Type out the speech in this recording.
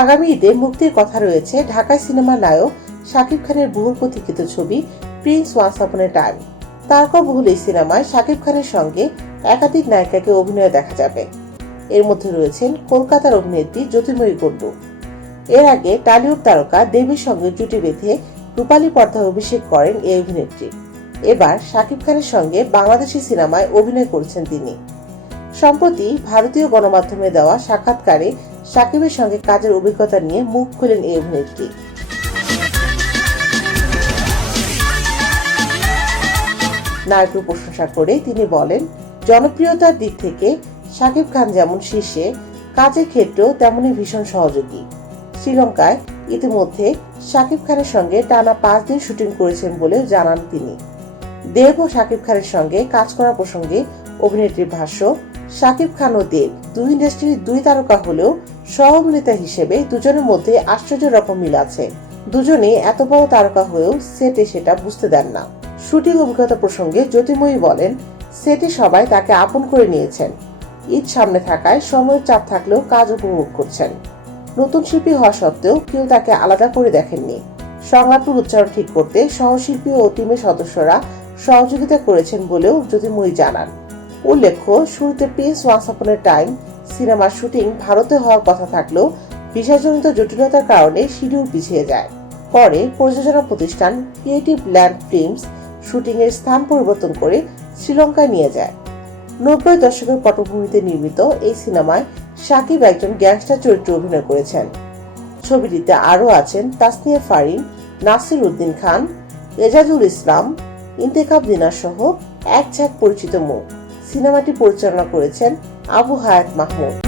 আগামী ঈদে মুক্তির কথা রয়েছে ঢাকা সিনেমার নায়ক শাকিব খানের বহুল প্রতীক্ষিত ছবি প্রিন্স ওয়ান্স আপন টাইম। তারকা বহুল এই সিনেমায় শাকিব খানের সঙ্গে একাধিক নায়িকাকে অভিনয় দেখা যাবে। এর মধ্যে রয়েছেন কলকাতার অভিনেত্রী জ্যোতির্ময়ী কুণ্ডু এর আগে টালিউড তারকা দেবীর সঙ্গে জুটি বেঁধে রূপালী পর্দায় অভিষেক করেন এই অভিনেত্রী। এবার শাকিব খানের সঙ্গে বাংলাদেশি সিনেমায় অভিনয় করছেন তিনি। সম্প্রতি ভারতীয় গণমাধ্যমে দেওয়া সাক্ষাৎকারে সাকিবের সঙ্গে কাজের অভিজ্ঞতা নিয়ে মুখ খুলেন এই অভিনেত্রী। নায়কের প্রশংসা করে তিনি বলেন, জনপ্রিয়তার দিক থেকে শাকিব খান যেমন শীর্ষে, কাজের ক্ষেত্রেও তেমনই ভীষণ সহযোগী। শ্রীলঙ্কায় ইতিমধ্যে শাকিব খানের সঙ্গে টানা পাঁচ দিন শুটিং করেছেন বলে জানান তিনি। দেব ও শাকিব খানের সঙ্গে কাজ করা প্রসঙ্গে অভিনেত্রীর ভাষ্য শাকিব খান ও দেব দুই ইন্ডাস্ট্রির দুই তারকা হলেও সহ অভিনেতা হিসেবে দুজনের মধ্যে আশ্চর্য রকম মিল আছে। দুজনে এত বড় তারকা হয়েও সেটে সেটা বুঝতে দেন না। শুটিং অভিজ্ঞতা প্রসঙ্গে জ্যোতিময়ী বলেন, সেটে সবাই তাকে আপন করে নিয়েছেন। ঈদ সামনে থাকায় সময়ের চাপ থাকলেও কাজ উপভোগ করছেন। নতুন শিল্পী হওয়া সত্ত্বেও কেউ তাকে আলাদা করে দেখেননি। সংলাপের উচ্চারণ ঠিক করতে সহশিল্পী ও টিমের সদস্যরা সহযোগিতা করেছেন বলেও জ্যোতিময়ী জানান। উল্লেখ্য, শুরুতে prince once upon a time সিনেমার শুটিং ভারতে হওয়ার কথা থাকলেও ভিসাজনিত জটিলতার কারণে শিডিউল পিছিয়ে যায়। পরে প্রযোজনা প্রতিষ্ঠান ক্রিয়েটিভ ল্যান্ড ফিল্মস শুটিংয়ের স্থান পরিবর্তন করে শ্রীলঙ্কায় নিয়ে যায়। নব্বই দশকের পটভূমিতে নির্মিত এই সিনেমায় সাকিব একজন গ্যাংস্টার চরিত্রে অভিনয় করেছেন। ছবিটিতে আরও আছেন তাসনিয়া ফারিন, নাসির উদ্দিন খান, এজাজুল ইসলাম, ইন্তেখাব দিনার সহ এক ঝাঁক পরিচিত মুখ। সিনেমাটি পরিচালনা করেছেন আবু হায়াত মাহমুদ।